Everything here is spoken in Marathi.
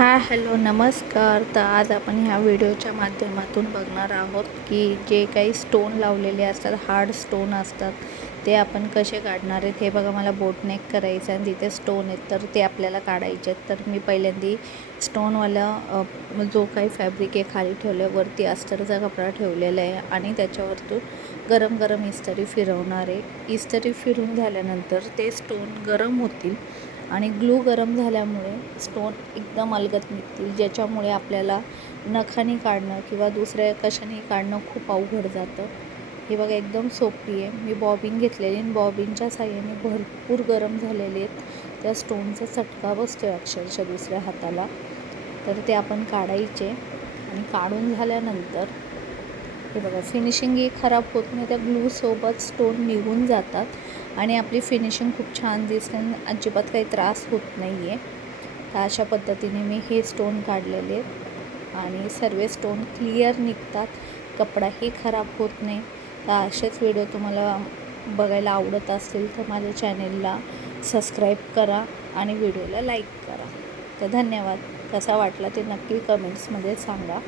हॅलो नमस्कार। तर आज आपण ह्या व्हिडिओच्या माध्यमातून बघणार आहोत की जे काही स्टोन लावलेले असतात, हार्ड स्टोन असतात, ते आपण कसे काढणार आहेत। हे बघा, मला बोटनेक करायचं आणि तिथे स्टोन आहेत तर ते आपल्याला काढायचे आहेत। तर मी पहिल्यांदा स्टोनवाला जो काही फॅब्रिक आहे खाली ठेवलं, वरती अस्तरचा कपडा ठेवलेला आहे आणि त्याच्यावरतून गरम गरम इस्त्री फिरवणार आहे। इस्त्री फिरून झाल्यानंतर ते स्टोन गरम होतील आणि ग्लू गरम झाल्यामुळे स्टोन एकदम अलगद निघतील, ज्याच्यामुळे आपल्याला नखाने काढणं किंवा दुसऱ्या कशाने काढणं खूप अवघड जातं। हे बघा, एकदम सोपी आहे। मी बॉबिन घेतलेली आणि बॉबिनच्या साह्याने भरपूर गरम झालेले आहेत, त्या स्टोनचा चटका बसतो अक्षरशः दुसऱ्या हाताला। तर ते आपण काढायचे आणि काढून झाल्यानंतर हे बघा, फिनिशिंगही खराब होत नाही, त्या ग्लूसोबत स्टोन निघून जातात आणि आपली फिनिशिंग खूप छान दिसते आणि अजिबात काही त्रास होत नाही आहे। तर अशा पद्धतीने मी हे स्टोन काढलेले आहेत आणि सर्व स्टोन क्लिअर निघतात, कपडाही खराब होत नाही। तर असेच व्हिडिओ तुम्हाला बघायला आवडत असतील तर माझ्या चॅनेलला सबस्क्राईब करा आणि व्हिडिओला लाईक करा। तर धन्यवाद। कसा वाटला ते नक्की कमेंट्समध्ये सांगा।